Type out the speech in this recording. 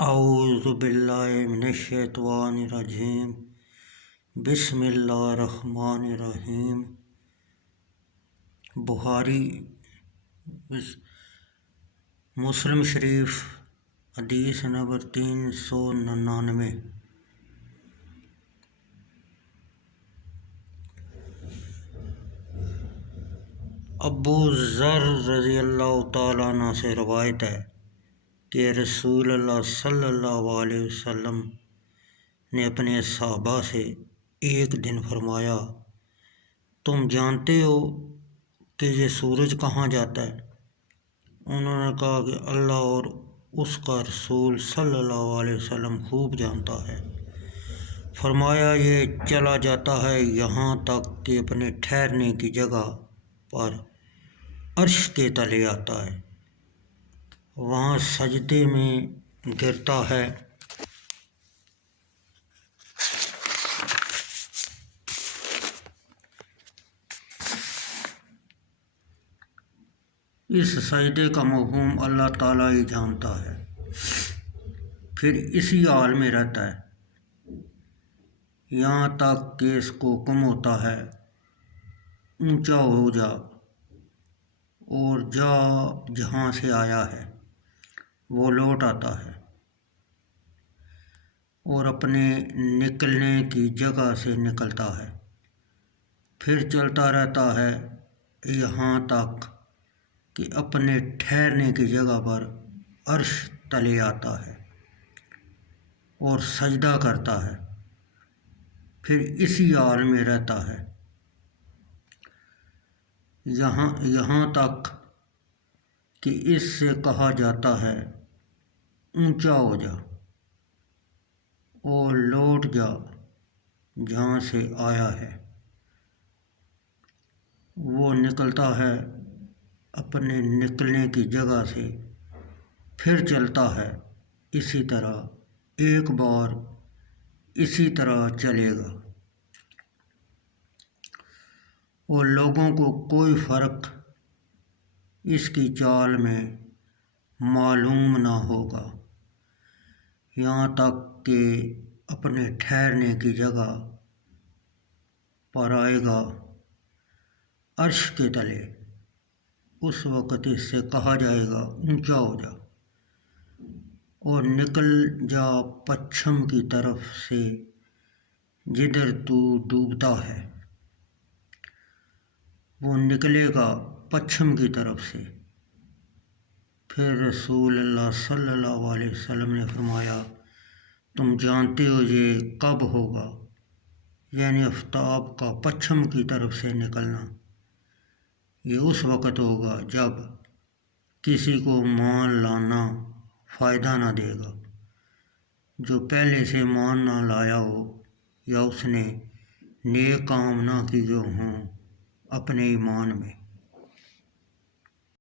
اعوذ باللہ من الشیطان الرجیم بسم اللہ الرحمن الرحیم۔ بخاری مسلم شریف حدیث نمبر 399۔ ابو ذر رضی اللہ تعالیٰ عنہ سے روایت ہے کہ رسول اللہ صلی اللہ علیہ وسلم نے اپنے صحابہ سے ایک دن فرمایا، تم جانتے ہو کہ یہ سورج کہاں جاتا ہے؟ انہوں نے کہا کہ اللہ اور اس کا رسول صلی اللہ علیہ وسلم خوب جانتا ہے۔ فرمایا، یہ چلا جاتا ہے یہاں تک کہ اپنے ٹھہرنے کی جگہ پر عرش کے تلے آتا ہے، وہاں سجدے میں گرتا ہے۔ اس سجدے کا مفہوم اللہ تعالیٰ ہی جانتا ہے، پھر اسی حال میں رہتا ہے یہاں تک کہ اس کو حکم ہوتا ہے اونچا ہو جا، اور جا جہاں سے آیا ہے وہ لوٹ آتا ہے اور اپنے نکلنے کی جگہ سے نکلتا ہے، پھر چلتا رہتا ہے یہاں تک کہ اپنے ٹھہرنے کی جگہ پر عرش تلے آتا ہے اور سجدہ کرتا ہے، پھر اسی حال میں رہتا ہے یہاں تک کہ اس سے کہا جاتا ہے اونچا ہو جا اور لوٹ جا جہاں سے آیا ہے۔ وہ نکلتا ہے اپنے نکلنے کی جگہ سے، پھر چلتا ہے اسی طرح، ایک بار اسی طرح چلے گا اور لوگوں کو کوئی فرق اس کی چال میں معلوم نہ ہوگا، یہاں تک کہ اپنے ٹھہرنے کی جگہ پر آئے گا عرش کے تلے۔ اس وقت اس سے کہا جائے گا اونچا ہو جا اور نکل جا پچھم کی طرف سے جدھر تو ڈوبتا ہے۔ وہ نکلے گا پچھم کی طرف سے۔ پھر رسول اللہ صلی اللہ علیہ وسلم نے فرمایا، تم جانتے ہو یہ کب ہوگا؟ یعنی آفتاب کا پچھم کی طرف سے نکلنا۔ یہ اس وقت ہوگا جب کسی کو مان لانا فائدہ نہ دے گا، جو پہلے سے مان نہ لایا ہو یا اس نے نیک کام نہ کیے ہوں اپنے ایمان میں۔